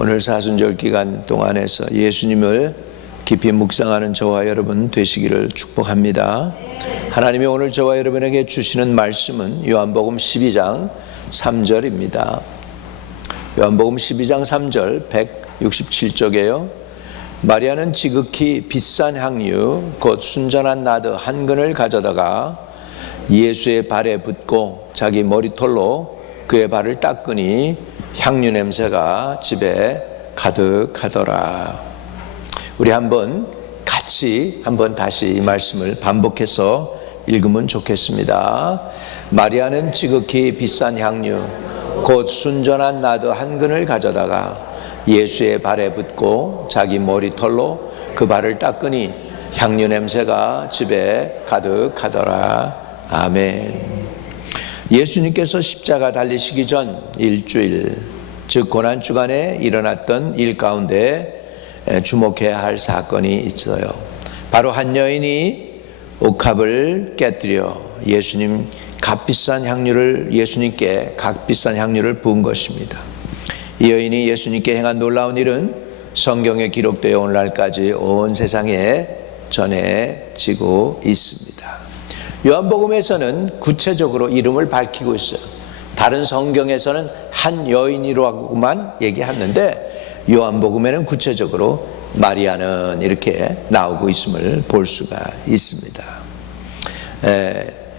오늘 사순절 기간 동안에서 예수님을 깊이 묵상하는 저와 여러분 되시기를 축복합니다. 하나님이 오늘 저와 여러분에게 주시는 말씀은 요한복음 12장 3절입니다. 요한복음 12장 3절 167쪽에요. 마리아는 지극히 비싼 향유 곧 순전한 나드 한 근을 가져다가 예수의 발에 붓고 자기 머리털로 그의 발을 닦으니 향유 냄새가 집에 가득하더라. 우리 같이 다시 이 말씀을 반복해서 읽으면 좋겠습니다. 마리아는 지극히 비싼 향유 곧 순전한 나드 한 근을 가져다가 예수의 발에 붓고 자기 머리털로 그 발을 닦으니 향유 냄새가 집에 가득하더라. 아멘. 예수님께서 십자가 달리시기 전 일주일, 즉 고난주간에 일어났던 일 가운데 주목해야 할 사건이 있어요. 바로 한 여인이 옥합을 깨뜨려 예수님께 값비싼 향유를 부은 것입니다. 이 여인이 예수님께 행한 놀라운 일은 성경에 기록되어 오늘날까지 온 세상에 전해지고 있습니다. 요한복음에서는 구체적으로 이름을 밝히고 있어요. 다른 성경에서는 한 여인이라고만 얘기하는데 요한복음에는 구체적으로 마리아는 이렇게 나오고 있음을 볼 수가 있습니다.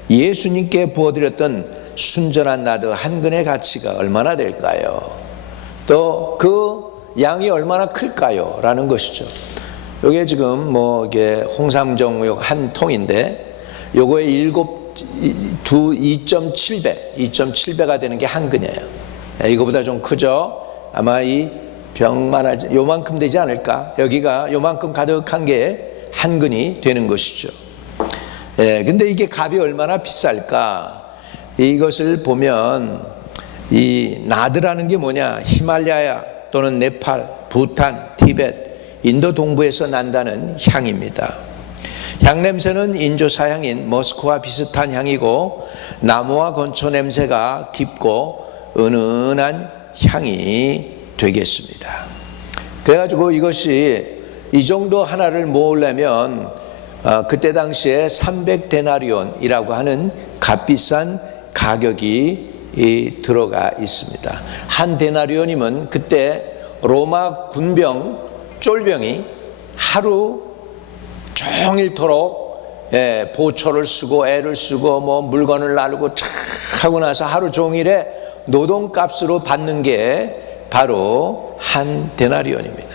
예수님께 부어드렸던 순전한 나드 한 근의 가치가 얼마나 될까요? 또 그 양이 얼마나 클까요? 라는 것이죠. 이게 지금 이게 홍삼정육 한 통인데 요거에 2.7배가 되는 게 한 근이에요. 이거보다 좀 크죠? 아마 이 병만 요만큼 되지 않을까? 여기가 요만큼 가득한 게 한 근이 되는 것이죠. 근데 이게 값이 얼마나 비쌀까? 이것을 보면 이 나드라는 게 뭐냐? 히말라야 또는 네팔, 부탄, 티벳, 인도 동부에서 난다는 향입니다. 향 냄새는 인조 사향인 머스크와 비슷한 향이고 나무와 건초 냄새가 깊고 은은한 향이 되겠습니다. 그래가지고 이것이 이 정도 하나를 모으려면 그때 당시에 300데나리온이라고 하는 값비싼 가격이 들어가 있습니다. 한 데나리온이면 그때 로마 군병 쫄병이 하루 종일토록 보초를 쓰고 애를 쓰고 물건을 나르고 착 하고 나서 하루 종일에 노동값으로 받는 게 바로 한 데나리온입니다.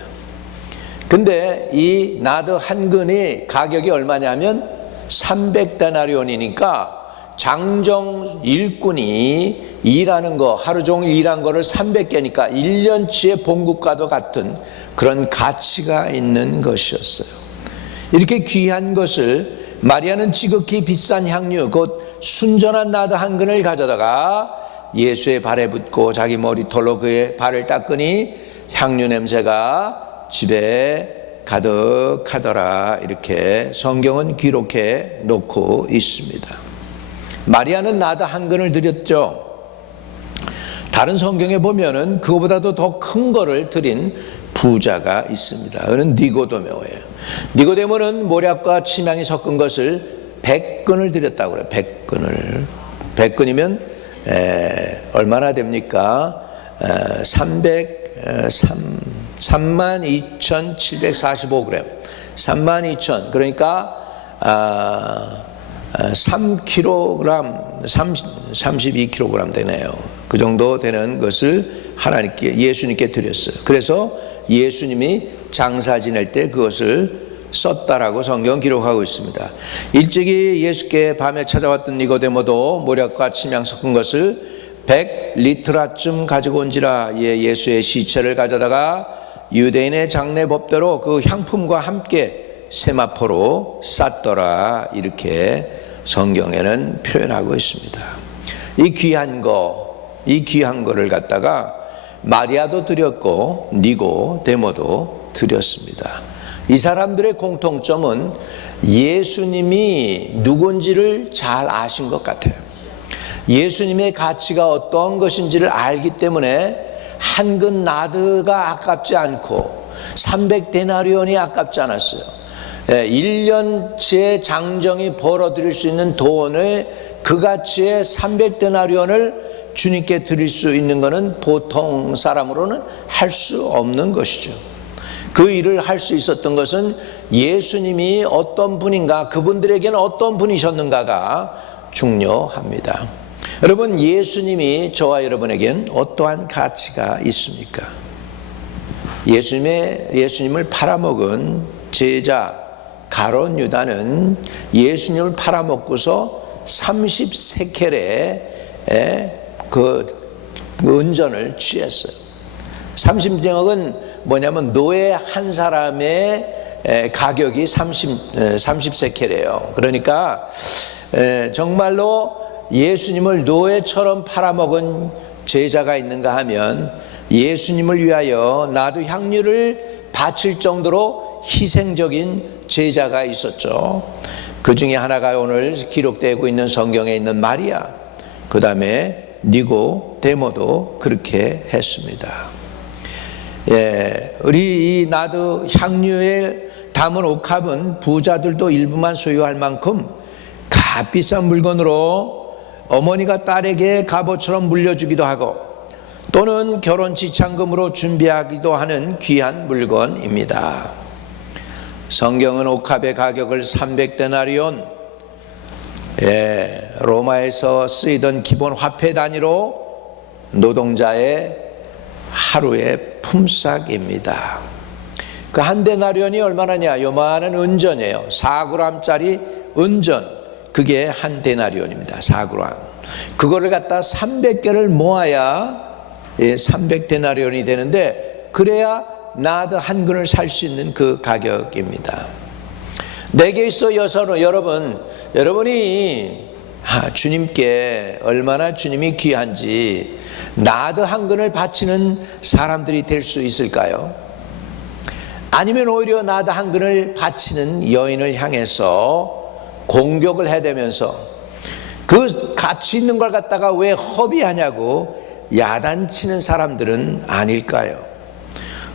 근데 이 나드 한 근의 가격이 얼마냐면 300데나리온이니까 장정 일꾼이 일하는 거, 하루 종일 일한 거를 300개니까 1년치의 봉급과도 같은 그런 가치가 있는 것이었어요. 이렇게 귀한 것을 마리아는 지극히 비싼 향유 곧 순전한 나드 한 근을 가져다가 예수의 발에 붓고 자기 머리털로 그의 발을 닦으니 향유 냄새가 집에 가득하더라. 이렇게 성경은 기록해 놓고 있습니다. 마리아는 나드 한 근을 드렸죠. 다른 성경에 보면은 그거보다도 더 큰 거를 드린 부자가 있습니다. 그는 니고데모예요. 니고데모는 모략과 침향이 섞은 것을 100근을 드렸다고 그래요. 100근이면 얼마나 됩니까? 32,745g 32,000 그러니까 3kg 32kg 되네요. 그 정도 되는 것을 예수님께 드렸어요. 그래서 예수님이 장사 지낼 때 그것을 썼다라고 성경 기록하고 있습니다. 일찍이 예수께 밤에 찾아왔던 니고데모도 모략과 침향 섞은 것을 100리트라쯤 가지고 온지라. 예수의 시체를 가져다가 유대인의 장례 법대로 그 향품과 함께 세마포로 쌌더라. 이렇게 성경에는 표현하고 있습니다. 이 귀한 거를 갖다가 마리아도 드렸고 니고데모도 드렸습니다. 이 사람들의 공통점은 예수님이 누군지를 잘 아신 것 같아요. 예수님의 가치가 어떤 것인지를 알기 때문에 한 근 나드가 아깝지 않고 300데나리온이 아깝지 않았어요. 1년치의 장정이 벌어들일 수 있는 돈을 그 가치의 300데나리온을 주님께 드릴 수 있는 것은 보통 사람으로는 할 수 없는 것이죠. 그 일을 할 수 있었던 것은 예수님이 어떤 분인가, 그분들에게는 어떤 분이셨는가가 중요합니다. 여러분, 예수님이 저와 여러분에게는 어떠한 가치가 있습니까? 예수님을 팔아먹은 제자 가룟 유다는 예수님을 팔아먹고서 30세켈의 그 은전을 취했어요. 30쟁억은 뭐냐면 노예 한 사람의 가격이 30세켈이에요. 그러니까 정말로 예수님을 노예처럼 팔아먹은 제자가 있는가 하면 예수님을 위하여 나도 향유를 바칠 정도로 희생적인 제자가 있었죠. 그 중에 하나가 오늘 기록되고 있는 성경에 있는 마리아, 그 다음에 니고데모도 그렇게 했습니다. 우리 이 나도 향유에 담은 옥합은 부자들도 일부만 소유할 만큼 값비싼 물건으로 어머니가 딸에게 갑옷처럼 물려주기도 하고 또는 결혼 지참금으로 준비하기도 하는 귀한 물건입니다. 성경은 옥합의 가격을 300데나리온, 로마에서 쓰이던 기본 화폐 단위로 노동자의 하루의 품삯입니다. 그 한 데나리온이 얼마나냐? 요만한 은전이에요. 4g짜리 은전, 그게 한 데나리온입니다. 4g. 그거를 갖다 300개를 모아야 300데나리온이 되는데, 그래야 나드 한 근을 살 수 있는 그 가격입니다. 내게 있어 여서로 여러분이 주님께 얼마나 주님이 귀한지 나드 한 근을 바치는 사람들이 될 수 있을까요? 아니면 오히려 나드 한 근을 바치는 여인을 향해서 공격을 해대면서 그 가치 있는 걸 갖다가 왜 허비하냐고 야단치는 사람들은 아닐까요?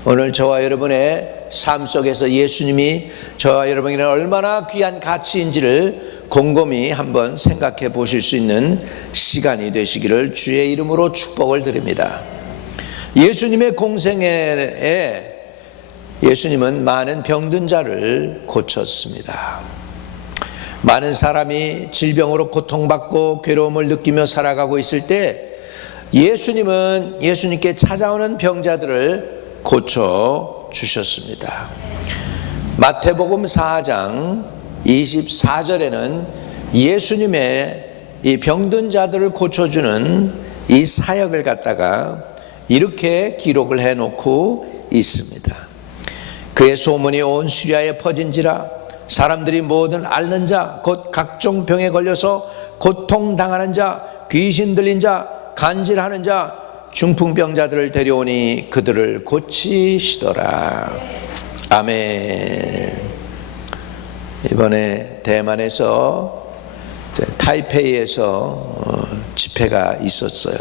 오늘 저와 여러분의 삶 속에서 예수님이 저와 여러분에게 얼마나 귀한 가치인지를 곰곰이 한번 생각해 보실 수 있는 시간이 되시기를 주의 이름으로 축복을 드립니다. 예수님의 공생애에 예수님은 많은 병든 자를 고쳤습니다. 많은 사람이 질병으로 고통받고 괴로움을 느끼며 살아가고 있을 때 예수님은 예수님께 찾아오는 병자들을 고쳐주셨습니다. 마태복음 4장 24절에는 예수님의 이 병든 자들을 고쳐주는 이 사역을 갖다가 이렇게 기록을 해놓고 있습니다. 그의 소문이 온 시리아에 퍼진지라 사람들이 모든 앓는 자 곧 각종 병에 걸려서 고통당하는 자, 귀신 들린 자, 간질하는 자, 중풍병자들을 데려오니 그들을 고치시더라. 아멘. 이번에 대만에서 타이페이에서 집회가 있었어요.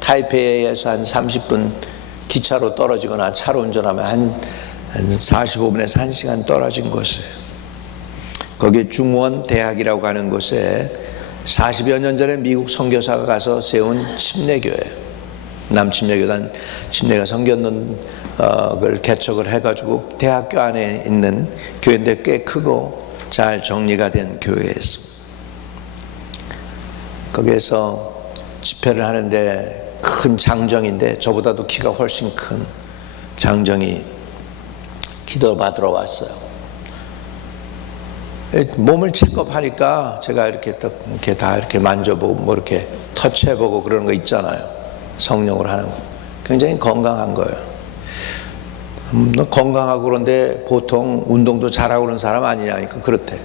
타이페이에서 한 30분 기차로 떨어지거나 차로 운전하면 한 45분에서 1시간 떨어진 곳이에요. 거기 중원 대학이라고 하는 곳에 40여 년 전에 미국 선교사가 가서 세운 침례교회예요. 남침례교단 침례가 섬겼는 걸 개척을 해가지고 대학교 안에 있는 교회인데 꽤 크고 잘 정리가 된 교회였습니다. 거기에서 집회를 하는데 큰 장정인데 저보다도 키가 훨씬 큰 장정이 기도 받으러 왔어요. 몸을 체크하니까 제가 이렇게 다 이렇게 만져보고 뭐 이렇게 터치해보고 그러는 거 있잖아요. 성령으로 하는 거. 굉장히 건강한 거예요. 너 건강하고 그런데 보통 운동도 잘하고 그런 사람 아니냐니까 그렇대.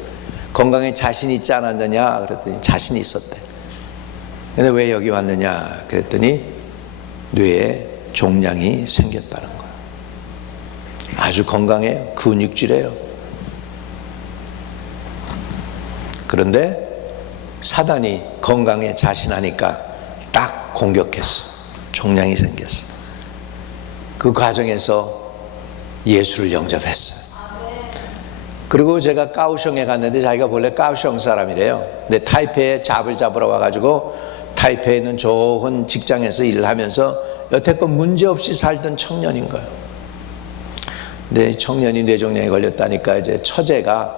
건강에 자신 있지 않았느냐 그랬더니 자신이 있었대. 근데 왜 여기 왔느냐 그랬더니 뇌에 종양이 생겼다는 거예요. 아주 건강해요. 근육질해요. 그런데 사단이 건강에 자신하니까 딱 공격했어. 종양이 생겼어. 그 과정에서 예수를 영접했어요. 그리고 제가 까오셩에 갔는데 자기가 원래 까오셩 사람이래요. 근데 타이페이에 잡을 잡으러 와가지고 타이페이에 있는 좋은 직장에서 일을 하면서 여태껏 문제없이 살던 청년인 거예요. 근데 청년이 뇌종양에 걸렸다니까 이제 처제가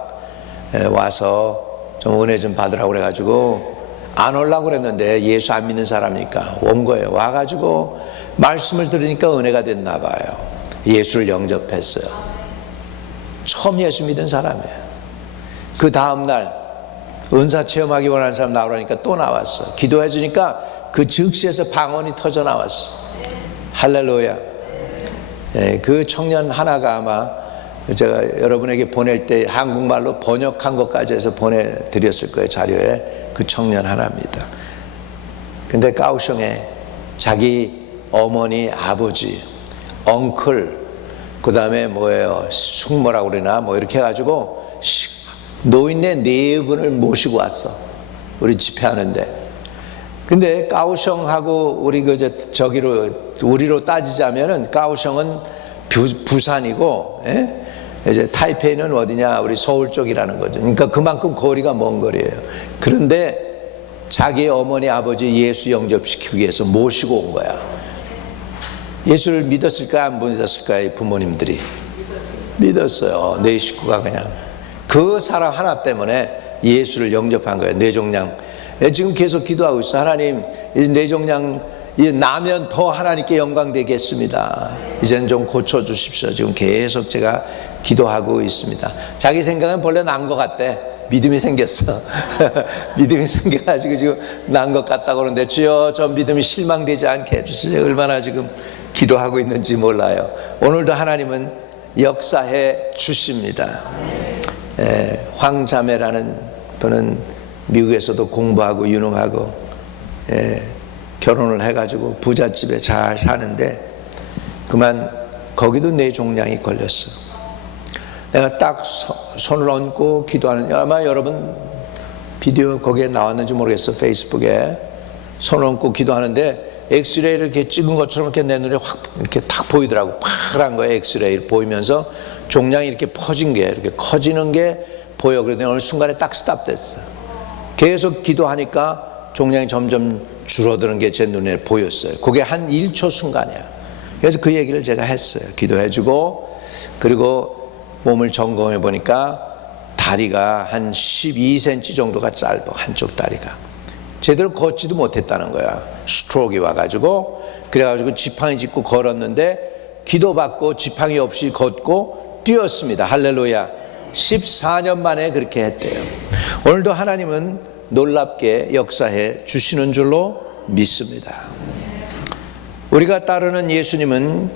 와서 좀 은혜 좀 받으라고 그래가지고 안 오려고 그랬는데 예수 안 믿는 사람이니까 온 거예요. 와가지고 말씀을 들으니까 은혜가 됐나 봐요. 예수를 영접했어요. 처음 예수 믿은 사람이에요. 그 다음날 은사 체험하기 원하는 사람 나오라니까 또 나왔어. 기도해 주니까 그 즉시에서 방언이 터져 나왔어. 할렐루야. 그 청년 하나가 아마 제가 여러분에게 보낼 때 한국말로 번역한 것까지 해서 보내드렸을 거예요. 자료에. 그 청년 하나입니다. 근데 까오셩에 자기 어머니, 아버지, 엉클, 그 다음에 뭐예요, 숙모라고 그러나 뭐 이렇게 해가지고 노인네 4분을 모시고 왔어. 우리 집회하는데. 근데 까오셩하고 우리 우리로 따지자면은 까오셩은 부산이고, 이제 타이페이는 어디냐, 우리 서울 쪽이라는 거죠. 그러니까 그만큼 거리가 먼 거리예요. 그런데 자기 어머니 아버지 예수 영접시키기 위해서 모시고 온 거야. 예수를 믿었을까 안 믿었을까? 이 부모님들이 믿었어요. 내 식구가 그냥 그 사람 하나 때문에 예수를 영접한 거예요. 뇌종양. 지금 계속 기도하고 있어. 하나님, 이 뇌종양 나면 더 하나님께 영광 되겠습니다. 이제는 좀 고쳐주십시오. 지금 계속 제가 기도하고 있습니다. 자기 생각은 본래 난 것 같대. 믿음이 생겼어. 믿음이 생겨가지고 지금 난 것 같다고 그러는데, 주여 저 믿음이 실망되지 않게 해주세요. 얼마나 지금 기도하고 있는지 몰라요. 오늘도 하나님은 역사해 주십니다. 황자매라는 분은 미국에서도 공부하고 유능하고 결혼을 해가지고 부잣집에 잘 사는데 그만 거기도 뇌종양이 걸렸어. 내가 딱 손을 얹고 기도하는, 아마 여러분 비디오 거기에 나왔는지 모르겠어. 페이스북에 손을 얹고 기도하는데 엑스레이를 이렇게 찍은 것처럼 이렇게 내 눈에 확 이렇게 탁 보이더라고. 파란 거에 엑스레이를 보이면서 종양이 이렇게 퍼진 게, 이렇게 커지는 게 보여. 그런데 어느 순간에 딱 스탑됐어. 계속 기도하니까 종양이 점점 줄어드는 게 제 눈에 보였어요. 그게 한 1초 순간이야. 그래서 그 얘기를 제가 했어요. 기도해주고, 그리고 몸을 점검해 보니까 다리가 한 12cm 정도가 짧아. 한쪽 다리가 제대로 걷지도 못했다는 거야. 스트로크가 와가지고. 그래가지고 지팡이 짚고 걸었는데 기도받고 지팡이 없이 걷고 뛰었습니다. 할렐루야. 14년 만에 그렇게 했대요. 오늘도 하나님은 놀랍게 역사해 주시는 줄로 믿습니다. 우리가 따르는 예수님은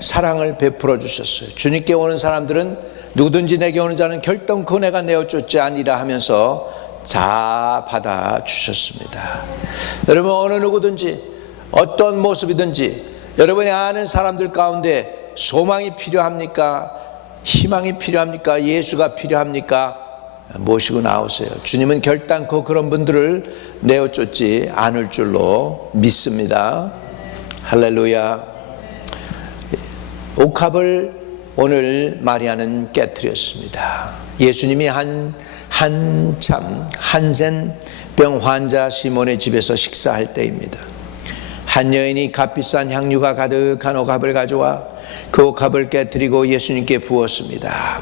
사랑을 베풀어 주셨어요. 주님께 오는 사람들은 누구든지 내게 오는 자는 결단코 내가 내어 쫓지 아니라 하면서 다 받아 주셨습니다. 여러분, 어느 누구든지 어떤 모습이든지 여러분이 아는 사람들 가운데 소망이 필요합니까? 희망이 필요합니까? 예수가 필요합니까? 모시고 나오세요. 주님은 결단코 그런 분들을 내어 쫓지 않을 줄로 믿습니다. 할렐루야. 옥합을 오늘 마리아는 깨뜨렸습니다. 예수님이 한센 병 환자 시몬의 집에서 식사할 때입니다. 한 여인이 값비싼 향유가 가득한 옥합을 가져와 그 옥합을 깨뜨리고 예수님께 부었습니다.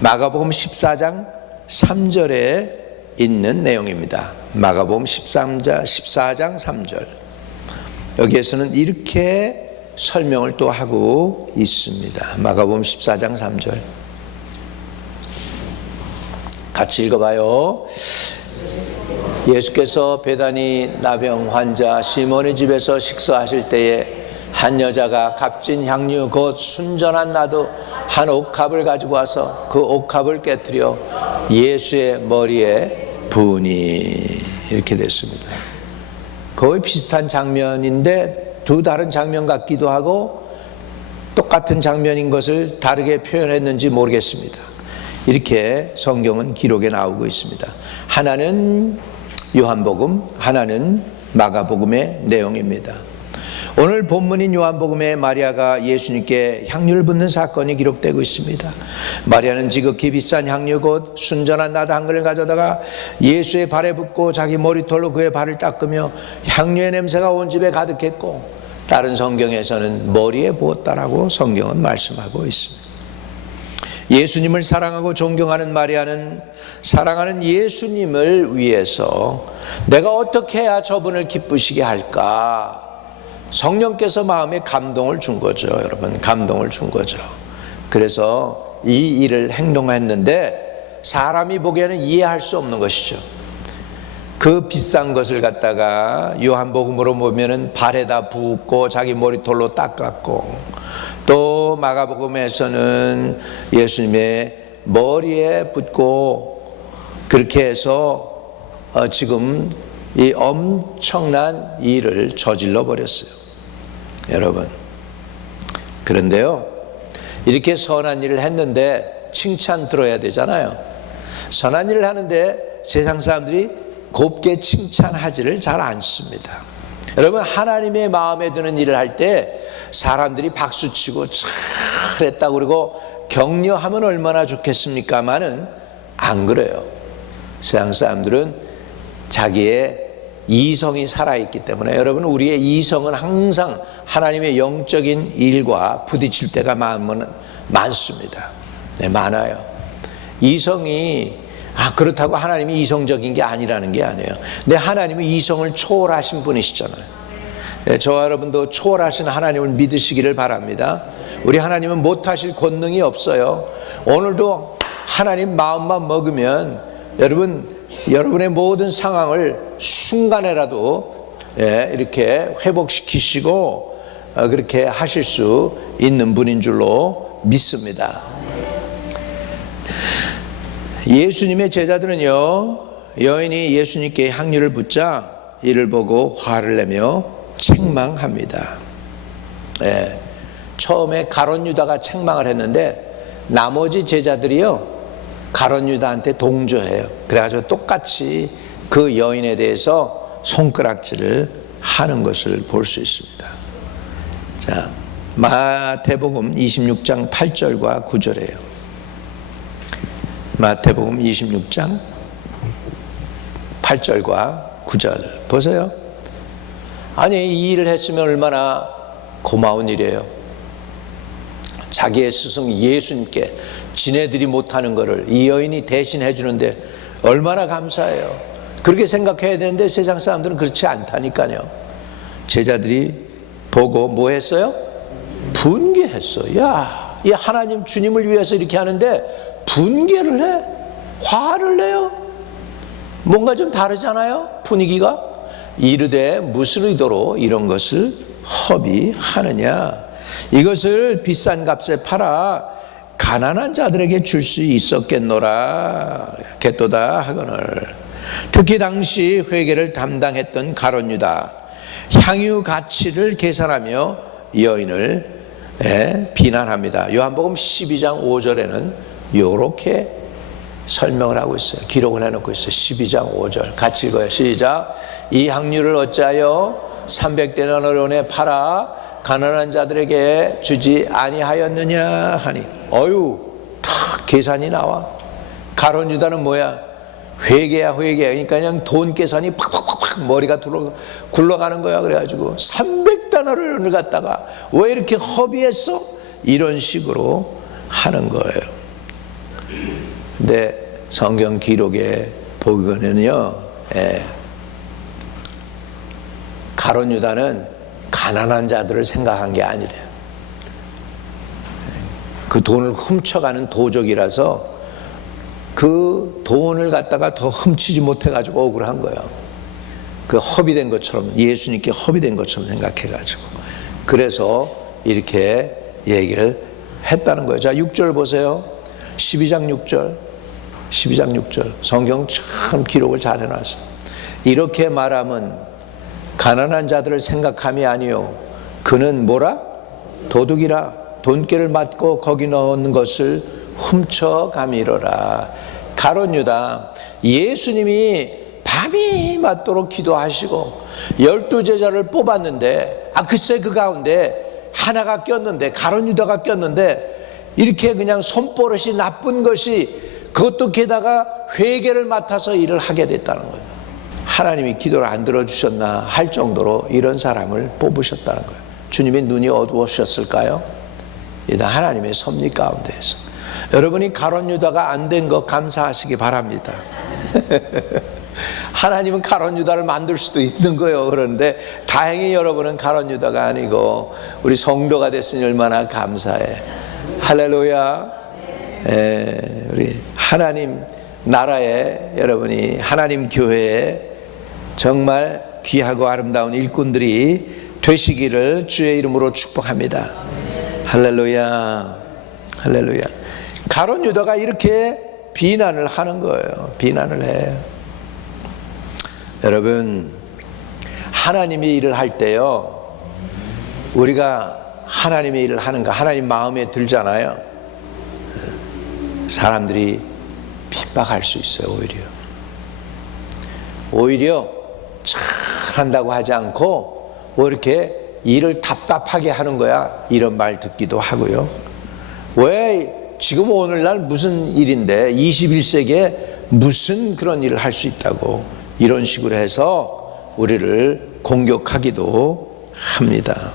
마가복음 14장 3절에 있는 내용입니다. 마가복음 14장 3절. 여기에서는 이렇게 설명을 또 하고 있습니다. 마가복음 14장 3절. 같이 읽어봐요. 예수께서 베다니 나병 환자 시몬의 집에서 식사하실 때에 한 여자가 값진 향유 곧 순전한 나도 한 옥합을 가지고 와서 그 옥합을 깨뜨려 예수의 머리에 부으니. 이렇게 됐습니다. 거의 비슷한 장면인데 두 다른 장면 같기도 하고 똑같은 장면인 것을 다르게 표현했는지 모르겠습니다. 이렇게 성경은 기록에 나오고 있습니다. 하나는 요한복음, 하나는 마가복음의 내용입니다. 오늘 본문인 요한복음에 마리아가 예수님께 향유를 붓는 사건이 기록되고 있습니다. 마리아는 지극히 비싼 향유 곧 순전한 나드 한 그릇을 가져다가 예수의 발에 붓고 자기 머리털로 그의 발을 닦으며 향유의 냄새가 온 집에 가득했고, 다른 성경에서는 머리에 부었다라고 성경은 말씀하고 있습니다. 예수님을 사랑하고 존경하는 마리아는 사랑하는 예수님을 위해서 내가 어떻게 해야 저분을 기쁘시게 할까? 성령께서 마음에 감동을 준 거죠. 여러분, 감동을 준 거죠. 그래서 이 일을 행동했는데 사람이 보기에는 이해할 수 없는 것이죠. 그 비싼 것을 갖다가 요한복음으로 보면은 발에다 붓고 자기 머리털로 닦았고, 또 마가복음에서는 예수님의 머리에 붓고, 그렇게 해서 지금 이 엄청난 일을 저질러 버렸어요. 여러분, 그런데요, 이렇게 선한 일을 했는데 칭찬 들어야 되잖아요. 선한 일을 하는데 세상 사람들이 곱게 칭찬하지를 잘 않습니다. 여러분, 하나님의 마음에 드는 일을 할 때 사람들이 박수치고 잘했다고 그러고 격려하면 얼마나 좋겠습니까마는 안 그래요. 세상 사람들은 자기의 이성이 살아있기 때문에, 여러분, 우리의 이성은 항상 하나님의 영적인 일과 부딪힐 때가 많습니다. 네, 많아요. 이성이 그렇다고 하나님이 이성적인 게 아니라는 게 아니에요. 근데 하나님은 이성을 초월하신 분이시잖아요. 네, 저와 여러분도 초월하신 하나님을 믿으시기를 바랍니다. 우리 하나님은 못하실 권능이 없어요. 오늘도 하나님 마음만 먹으면 여러분의 모든 상황을 순간에라도 이렇게 회복시키시고 그렇게 하실 수 있는 분인 줄로 믿습니다. 예수님의 제자들은요, 여인이 예수님께 향유를 붓자 이를 보고 화를 내며 책망합니다. 처음에 가룟 유다가 책망을 했는데 나머지 제자들이요, 가룟 유다한테 동조해요. 그래가지고 똑같이 그 여인에 대해서 손가락질을 하는 것을 볼 수 있습니다. 자, 마태복음 26장 8절과 9절이에요. 마태복음 26장 8절과 9절 보세요. 아니, 이 일을 했으면 얼마나 고마운 일이에요. 자기의 스승 예수님께 지네들이 못하는 것을 이 여인이 대신 해주는데 얼마나 감사해요. 그렇게 생각해야 되는데 세상 사람들은 그렇지 않다니까요. 제자들이 보고 뭐 했어요? 분개했어. 야, 이 하나님 주님을 위해서 이렇게 하는데 분개를 해? 화를 내요? 뭔가 좀 다르잖아요, 분위기가. 이르되 무슨 의도로 이런 것을 허비하느냐? 이것을 비싼 값에 팔아 가난한 자들에게 줄 수 있었겠노라 겠도다 하거늘. 특히 당시 회계를 담당했던 가룟 유다, 향유 가치를 계산하며 여인을 비난합니다. 요한복음 12장 5절에는 이렇게 설명을 하고 있어요. 기록을 해놓고 있어요. 12장 5절 같이 읽어요. 시작. 이 향유를 어찌하여 300데나리온에 팔아 가난한 자들에게 주지 아니하였느냐 하니. 다 계산이 나와. 가룟 유다는 뭐야? 회계야, 회계. 그러니까 그냥 돈 계산이 팍팍팍팍 머리가 굴러가는 거야. 그래가지고 300데나리온을 갖다가 왜 이렇게 허비했어? 이런 식으로 하는 거예요. 근데 성경 기록에 보면은요, 가룟 유다는 가난한 자들을 생각한 게 아니래요. 그 돈을 훔쳐가는 도적이라서 그 돈을 갖다가 더 훔치지 못해가지고 억울한 거예요. 그 허비된 것처럼, 예수님께 허비된 것처럼 생각해가지고. 그래서 이렇게 얘기를 했다는 거예요. 자, 6절 보세요. 12장 6절. 12장 6절. 성경 참 기록을 잘 해놨어요. 이렇게 말하면 가난한 자들을 생각함이 아니요, 그는 뭐라? 도둑이라. 돈깨를 맞고 거기 넣은 것을 훔쳐가미로라. 가룟 유다, 예수님이 밤이 맞도록 기도하시고 12제자를 뽑았는데 글쎄 그 가운데 하나가 꼈는데, 가룟 유다가 꼈는데, 이렇게 그냥 손버릇이 나쁜 것이, 그것도 게다가 회개를 맡아서 일을 하게 됐다는 거예요. 하나님이 기도를 안 들어주셨나 할 정도로 이런 사람을 뽑으셨다는 거예요. 주님의 눈이 어두우셨을까요? 일단 하나님의 섭리 가운데에서 여러분이 가룟 유다가 안 된 거 감사하시기 바랍니다. 하나님은 가룟 유다를 만들 수도 있는 거예요. 그런데 다행히 여러분은 가룟 유다가 아니고 우리 성도가 됐으니 얼마나 감사해. 할렐루야. 우리 하나님 나라에, 여러분이 하나님 교회에 정말 귀하고 아름다운 일꾼들이 되시기를 주의 이름으로 축복합니다. 할렐루야. 할렐루야. 가룟 유다가 이렇게 비난을 하는 거예요. 비난을 해요. 여러분, 하나님이 일을 할 때요, 우리가 하나님의 일을 하는가, 하나님 마음에 들잖아요. 사람들이 핍박할 수 있어요. 오히려 잘한다고 하지 않고 뭐 이렇게 일을 답답하게 하는 거야, 이런 말 듣기도 하고요. 왜 지금 오늘날 무슨 일인데 21세기에 무슨 그런 일을 할 수 있다고, 이런 식으로 해서 우리를 공격하기도 합니다.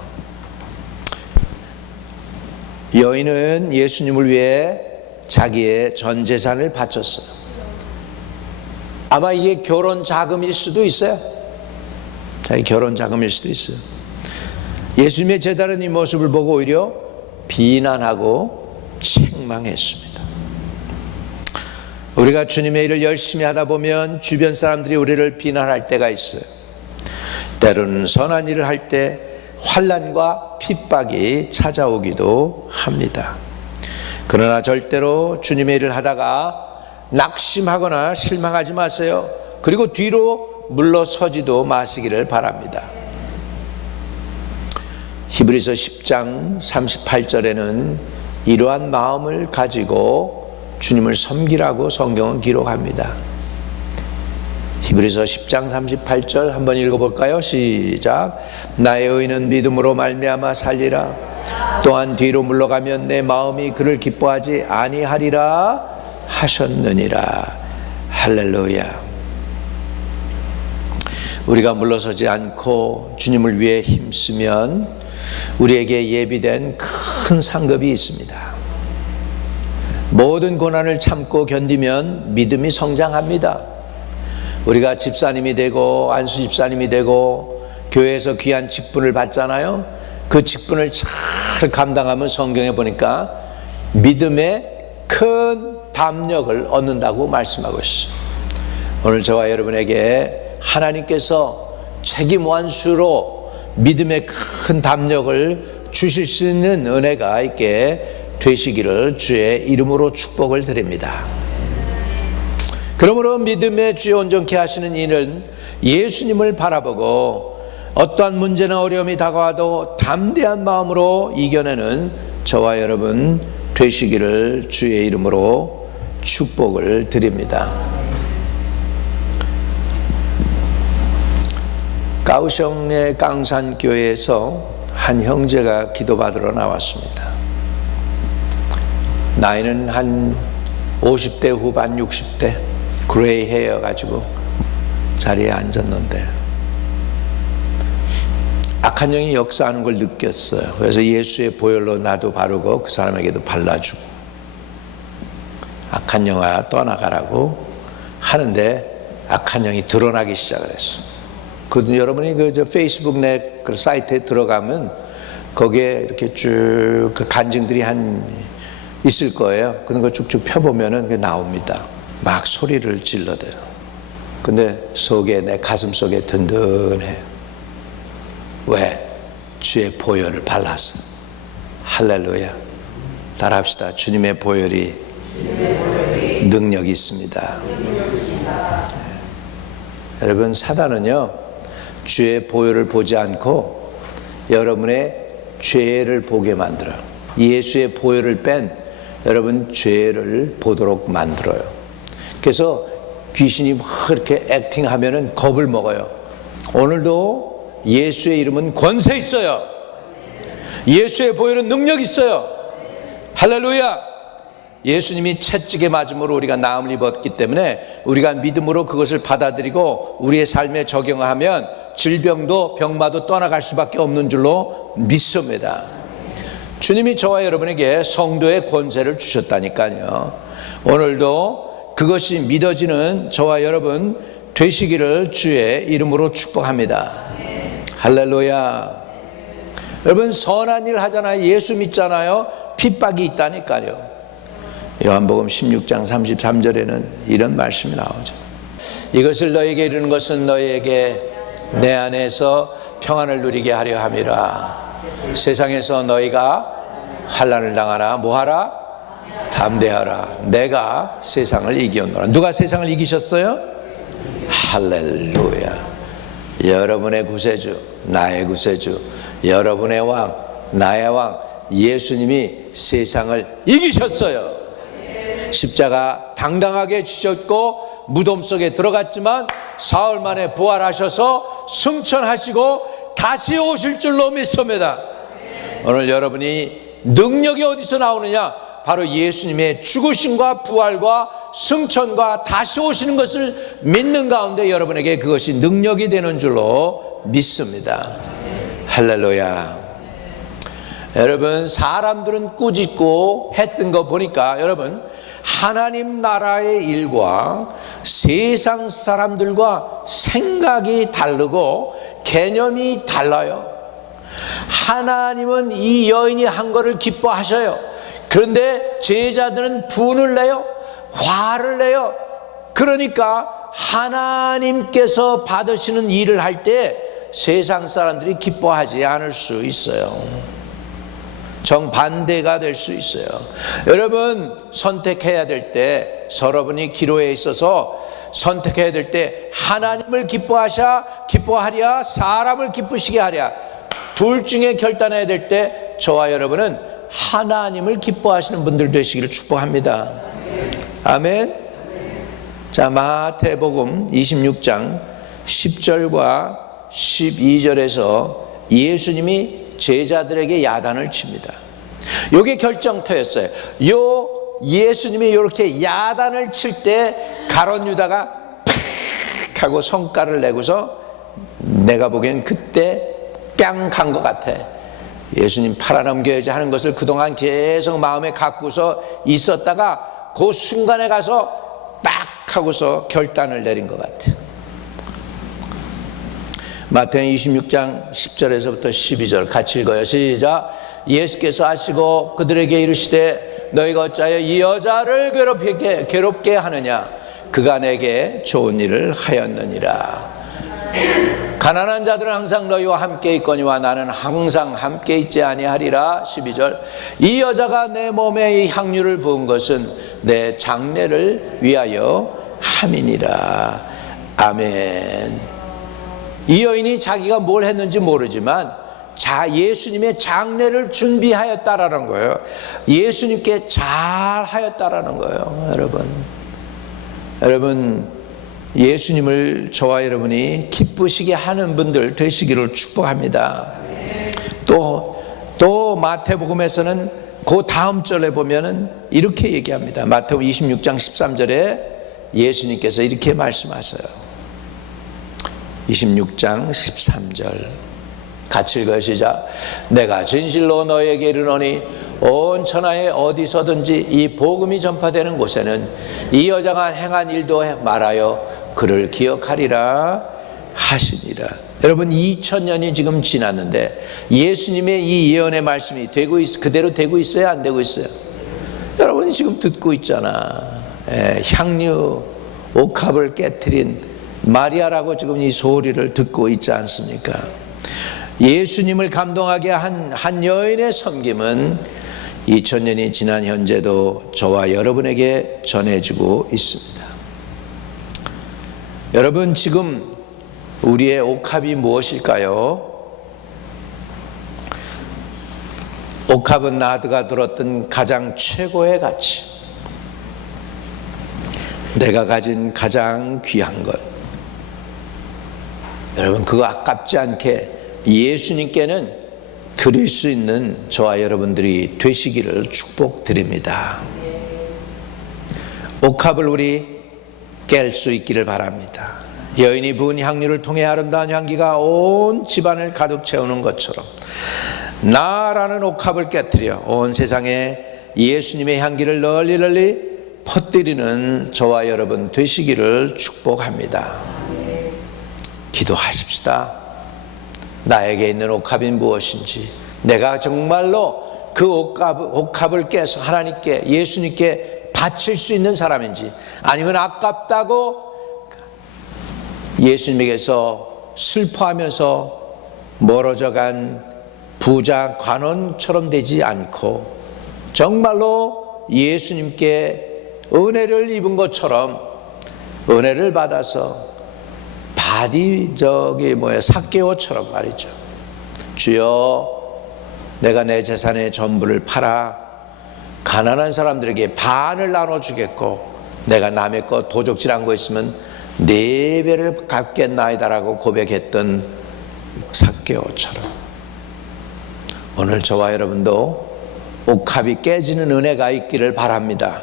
여인은 예수님을 위해 자기의 전 재산을 바쳤어요. 아마 이게 결혼 자금일 수도 있어요. 자기 결혼 자금일 수도 있어요. 예수님의 제다른 이 모습을 보고 오히려 비난하고 책망했습니다. 우리가 주님의 일을 열심히 하다 보면 주변 사람들이 우리를 비난할 때가 있어요. 때로는 선한 일을 할 때 환난과 핍박이 찾아오기도 합니다. 그러나 절대로 주님의 일을 하다가 낙심하거나 실망하지 마세요. 그리고 뒤로 물러서지도 마시기를 바랍니다. 히브리서 10장 38절에는 이러한 마음을 가지고 주님을 섬기라고 성경은 기록합니다. 히브리서 10장 38절 한번 읽어볼까요? 시작. 나의 의인은 믿음으로 말미암아 살리라. 또한 뒤로 물러가면 내 마음이 그를 기뻐하지 아니하리라 하셨느니라. 할렐루야. 우리가 물러서지 않고 주님을 위해 힘쓰면 우리에게 예비된 큰 상급이 있습니다. 모든 고난을 참고 견디면 믿음이 성장합니다. 우리가 집사님이 되고 안수 집사님이 되고 교회에서 귀한 직분을 받잖아요. 그 직분을 잘 감당하면 성경에 보니까 믿음의 큰 담력을 얻는다고 말씀하고 있어요. 오늘 저와 여러분에게 하나님께서 책임 완수로 믿음의 큰 담력을 주실 수 있는 은혜가 있게 되시기를 주의 이름으로 축복을 드립니다. 그러므로 믿음의 주에 온전케 하시는 이는 예수님을 바라보고 어떠한 문제나 어려움이 다가와도 담대한 마음으로 이겨내는 저와 여러분 되시기를 주의 이름으로 축복을 드립니다. 가오슝의 깡산교회에서 한 형제가 기도받으러 나왔습니다. 나이는 한 50대 후반 60대, 그레이 헤어 가지고 자리에 앉았는데 악한 영이 역사하는 걸 느꼈어요. 그래서 예수의 보혈로 나도 바르고 그 사람에게도 발라주고 악한 영아 떠나가라고 하는데 악한 영이 드러나기 시작을 했어. 여러분이 그 페이스북 내 그 사이트에 들어가면 거기에 이렇게 쭉 그 간증들이 있을 거예요. 그런 거 쭉쭉 펴보면은 그게 나옵니다. 막 소리를 질러대요. 근데 속에, 내 가슴 속에 든든해. 왜? 주의 보혈을 발라서. 할렐루야. 따라합시다. 주님의 보혈이 능력이 있습니다. 네. 여러분, 사단은요 주의 보혈을 보지 않고 여러분의 죄를 보게 만들어요. 예수의 보혈을 뺀 여러분 죄를 보도록 만들어요. 그래서 귀신이 막 이렇게 액팅하면은 겁을 먹어요. 오늘도 예수의 이름은 권세 있어요. 예수의 보혈은 능력 있어요. 할렐루야. 예수님이 채찍에 맞음으로 우리가 나음을 입었기 때문에 우리가 믿음으로 그것을 받아들이고 우리의 삶에 적용하면 질병도 병마도 떠나갈 수밖에 없는 줄로 믿습니다. 주님이 저와 여러분에게 성도의 권세를 주셨다니까요. 오늘도 그것이 믿어지는 저와 여러분 되시기를 주의 이름으로 축복합니다. 할렐루야. 여러분 선한 일 하잖아요. 예수 믿잖아요. 핍박이 있다니까요. 요한복음 16장 33절에는 이런 말씀이 나오죠. 이것을 너에게 이르는 것은 너에게 내 안에서 평안을 누리게 하려 함이라. 세상에서 너희가 환난을 당하라. 뭐하라? 담대하라. 내가 세상을 이겼노라. 누가 세상을 이기셨어요? 할렐루야. 여러분의 구세주, 나의 구세주, 여러분의 왕, 나의 왕 예수님이 세상을 이기셨어요. 십자가 당당하게 지셨고 무덤 속에 들어갔지만 사흘 만에 부활하셔서 승천하시고 다시 오실 줄로 믿습니다. 오늘 여러분이 능력이 어디서 나오느냐? 바로 예수님의 죽으심과 부활과 승천과 다시 오시는 것을 믿는 가운데 여러분에게 그것이 능력이 되는 줄로 믿습니다. 할렐루야. 여러분 사람들은 꾸짖고 했던 거 보니까 여러분 하나님 나라의 일과 세상 사람들과 생각이 다르고 개념이 달라요. 하나님은 이 여인이 한 것을 기뻐하셔요. 그런데 제자들은 분을 내요. 화를 내요. 그러니까 하나님께서 받으시는 일을 할 때 세상 사람들이 기뻐하지 않을 수 있어요. 정반대가 될 수 있어요. 여러분 선택해야 될 때 여러분이 기로에 있어서 선택해야 될 때 하나님을 기뻐하랴 사람을 기쁘시게 하랴 둘 중에 결단해야 될 때 저와 여러분은 하나님을 기뻐하시는 분들 되시기를 축복합니다. 아멘. 자, 마태복음 26장 10절과 12절에서 예수님이 제자들에게 야단을 칩니다. 이게 결정터였어요. 예수님이 이렇게 야단을 칠 때 가룟 유다가 팍 하고 성과를 내고서 내가 보기엔 그때 뺨 간 것 같아. 예수님 팔아넘겨야지 하는 것을 그동안 계속 마음에 갖고서 있었다가 그 순간에 가서 빡 하고서 결단을 내린 것 같아. 마태복음 26장 10절에서부터 12절 같이 읽어요. 시작. 예수께서 하시고 그들에게 이르시되 너희가 어찌하여 이 여자를 괴롭게 하느냐? 그가 내게 좋은 일을 하였느니라. 가난한 자들은 항상 너희와 함께 있거니와 나는 항상 함께 있지 아니하리라. 12절. 이 여자가 내 몸에 이 향유를 부은 것은 내 장례를 위하여 함이니라. 아멘. 이 여인이 자기가 뭘 했는지 모르지만 예수님의 장례를 준비하였다라는 거예요. 예수님께 잘 하였다라는 거예요. 여러분 예수님을 저와 여러분이 기쁘시게 하는 분들 되시기를 축복합니다. 또 마태복음에서는 그 다음 절에 보면은 이렇게 얘기합니다. 마태복음 26장 13절에 예수님께서 이렇게 말씀하세요. 26장 13절 같이 읽어요. 시작. 내가 진실로 너에게 이르노니 온 천하에 어디서든지 이 복음이 전파되는 곳에는 이 여자가 행한 일도 말하여 그를 기억하리라 하시니라. 여러분 2000년이 지금 지났는데 예수님의 이 예언의 말씀이 그대로 되고 있어요? 안 되고 있어요? 여러분이 지금 듣고 있잖아. 향유 옥합을 깨트린 마리아라고 지금 이 소리를 듣고 있지 않습니까? 예수님을 감동하게 한 여인의 섬김은 2000년이 지난 현재도 저와 여러분에게 전해지고 있습니다. 여러분 지금 우리의 옥합이 무엇일까요? 옥합은 나드가 들었던 가장 최고의 가치. 내가 가진 가장 귀한 것, 여러분 그거 아깝지 않게 예수님께는 드릴 수 있는 저와 여러분들이 되시기를 축복드립니다. 옥합을 우리 깰 수 있기를 바랍니다. 여인이 부은 향유를 통해 아름다운 향기가 온 집안을 가득 채우는 것처럼 나라는 옥합을 깨뜨려 온 세상에 예수님의 향기를 널리 퍼뜨리는 저와 여러분 되시기를 축복합니다. 기도하십시다. 나에게 있는 옥합이 무엇인지, 내가 정말로 그 옥합을 깨서 하나님께, 예수님께 바칠 수 있는 사람인지, 아니면 아깝다고 예수님에게서 슬퍼하면서 멀어져간 부자 관원처럼 되지 않고 정말로 예수님께 은혜를 입은 것처럼 은혜를 받아서 삭개오처럼 말이죠. 주여, 내가 내 재산의 전부를 팔아 가난한 사람들에게 반을 나눠주겠고, 내가 남의 것 도적질한 거 있으면 4배를 갚겠나이다라고 고백했던 삭개오처럼 오늘 저와 여러분도 옥합이 깨지는 은혜가 있기를 바랍니다.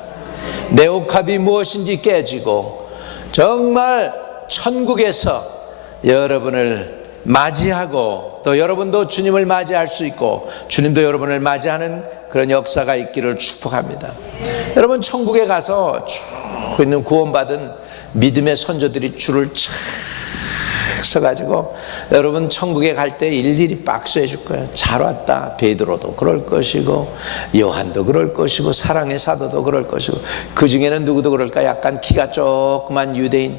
내 옥합이 무엇인지 깨지고 정말 천국에서 여러분을 맞이하고, 또 여러분도 주님을 맞이할 수 있고 주님도 여러분을 맞이하는 그런 역사가 있기를 축복합니다. 여러분, 천국에 가서 쭉 있는 구원받은 믿음의 선조들이 줄을 착 서가지고 여러분 천국에 갈 때 일일이 박수해 줄 거예요. 잘 왔다. 베드로도 그럴 것이고 요한도 그럴 것이고 사랑의 사도도 그럴 것이고, 그 중에는 누구도 그럴까? 약간 키가 조그만 유대인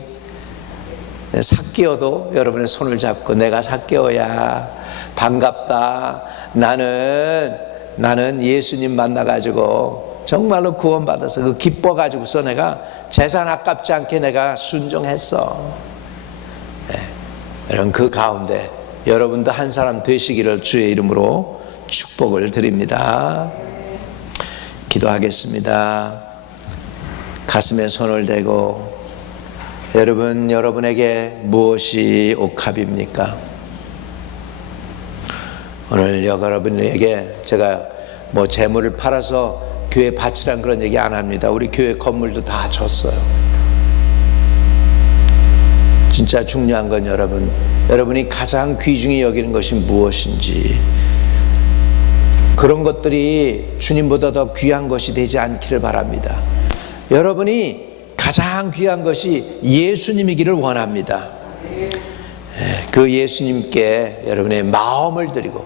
삭개오도 여러분의 손을 잡고, 내가 삭개오야, 반갑다, 나는 예수님 만나가지고 정말로 구원받아서 그 기뻐가지고서 내가 재산 아깝지 않게 내가 순종했어. 여러분, 그 가운데 여러분도 한 사람 되시기를 주의 이름으로 축복을 드립니다. 기도하겠습니다. 가슴에 손을 대고, 여러분에게 무엇이 옥합입니까? 오늘 여러분에게 제가 재물을 팔아서 교회 바치란 그런 얘기 안 합니다. 우리 교회 건물도 다 줬어요. 진짜 중요한 건 여러분이 가장 귀중히 여기는 것이 무엇인지, 그런 것들이 주님보다 더 귀한 것이 되지 않기를 바랍니다. 여러분이 가장 귀한 것이 예수님이기를 원합니다. 그 예수님께 여러분의 마음을 드리고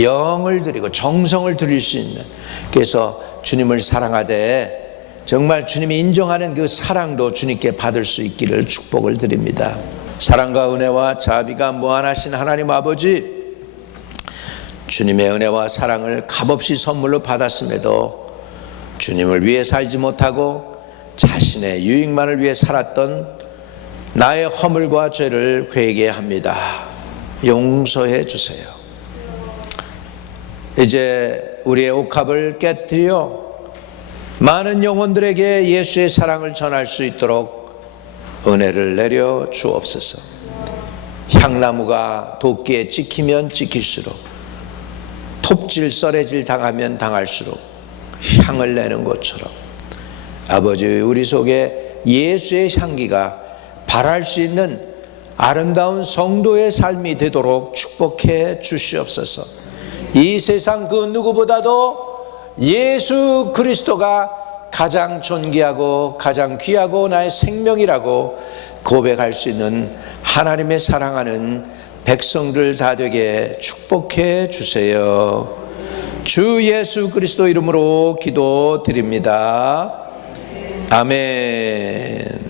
영을 드리고 정성을 드릴 수 있는, 그래서 주님을 사랑하되 정말 주님이 인정하는 그 사랑도 주님께 받을 수 있기를 축복을 드립니다. 사랑과 은혜와 자비가 무한하신 하나님 아버지, 주님의 은혜와 사랑을 값없이 선물로 받았음에도 주님을 위해 살지 못하고 자신의 유익만을 위해 살았던 나의 허물과 죄를 회개합니다. 용서해 주세요. 이제 우리의 옥합을 깨뜨려 많은 영혼들에게 예수의 사랑을 전할 수 있도록 은혜를 내려 주옵소서. 향나무가 도끼에 찍히면 찍힐수록, 톱질 썰해질 당하면 당할수록 향을 내는 것처럼 아버지, 우리 속에 예수의 향기가 발할 수 있는 아름다운 성도의 삶이 되도록 축복해 주시옵소서. 이 세상 그 누구보다도 예수 그리스도가 가장 존귀하고 가장 귀하고 나의 생명이라고 고백할 수 있는 하나님의 사랑하는 백성들 다 되게 축복해 주세요. 주 예수 그리스도 이름으로 기도드립니다. 아멘.